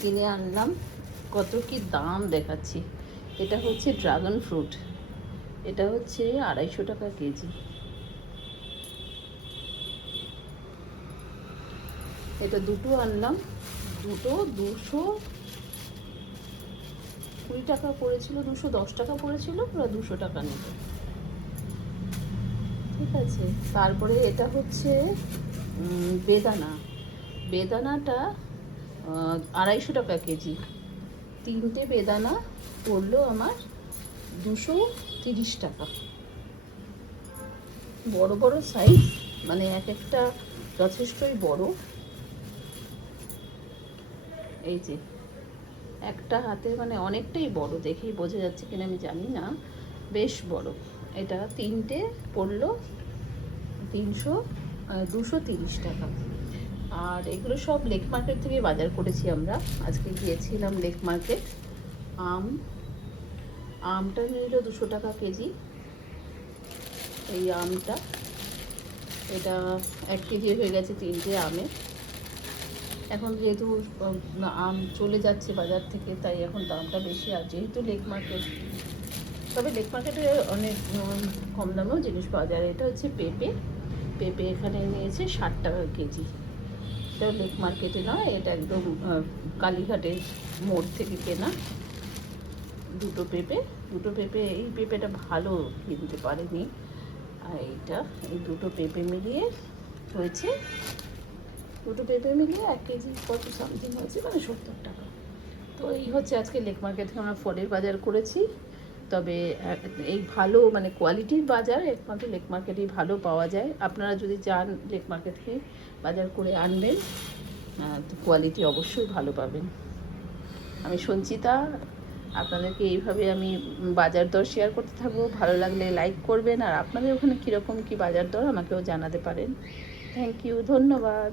কিনে আনলাম। কত কি দাম দেখাচ্ছি। এটা হচ্ছে ড্রাগন ফ্রুট, এটা হচ্ছে 250 টাকা কেজি। এটা দুটো আনলাম, দুটো 220 টাকা পড়েছিল, 210 টাকা পড়েছিল, পুরো 200 টাকা নিল। ঠিক আছে, তারপরে এটা হচ্ছে বেদানা। বেদানাটা 250 টাকা কেজি। তিনটে বেদানা পড়লো আমার 230 টাকা। বড় বড় সাইজ, মানে এক একটা যথেষ্টই বড়। এই যে একটা হাতে মানে অনেকটাই বড়, দেখেই বোঝা যাচ্ছে কিনা আমি জানি না, বেশ বড়। এটা তিনটে পড়লো 230 টাকা। আর এগুলো সব লেক মার্কেট থেকে বাজার করেছি আমরা। আজকে গিয়েছিলাম লেক মার্কেট। আমটা নিল 200 টাকা কেজি। এই আমটা, এটা 1 কেজি হয়ে গেছে তিনটে আমে। এখন যেহেতু আম চলে যাচ্ছে বাজার থেকে, তাই এখন দামটা বেশি। আর যেহেতু লেক মার্কেট, তবে লেক মার্কেটে অনেক কম দামেও জিনিস পাওয়া যায়। এটা হচ্ছে পেঁপে। পেঁপে এখানে নিয়েছে 60 টাকা কেজি। এটা লেক মার্কেটে নয়, এটা একদম কালীঘাটের মোড় থেকে কেনা। দুটো পেঁপে, এই পেঁপেটা ভালো কিনতে পারেনি। আর এই দুটো পেঁপে মিলিয়ে হয়েছে, 1 কেজি কত সামথিং হয়েছে, মানে 70 টাকা। তো এই হচ্ছে আজকে লেক মার্কেট থেকে আমরা ফলের বাজার করেছি। তবে এই ভালো মানে কোয়ালিটির বাজার একমাত্র লেক মার্কেটেই ভালো পাওয়া যায়। আপনারা যদি যান লেক মার্কেট থেকে বাজার করে আনবেন, তো কোয়ালিটি অবশ্যই ভালো পাবেন। আমি সঞ্চিতা, আপনাদেরকে এইভাবে আমি বাজার দর শেয়ার করতে থাকবো। ভালো লাগলে লাইক করবেন, আর আপনাদের ওখানে কীরকম কী বাজার দর আমাকেও জানাতে পারেন। থ্যাংক ইউ, ধন্যবাদ।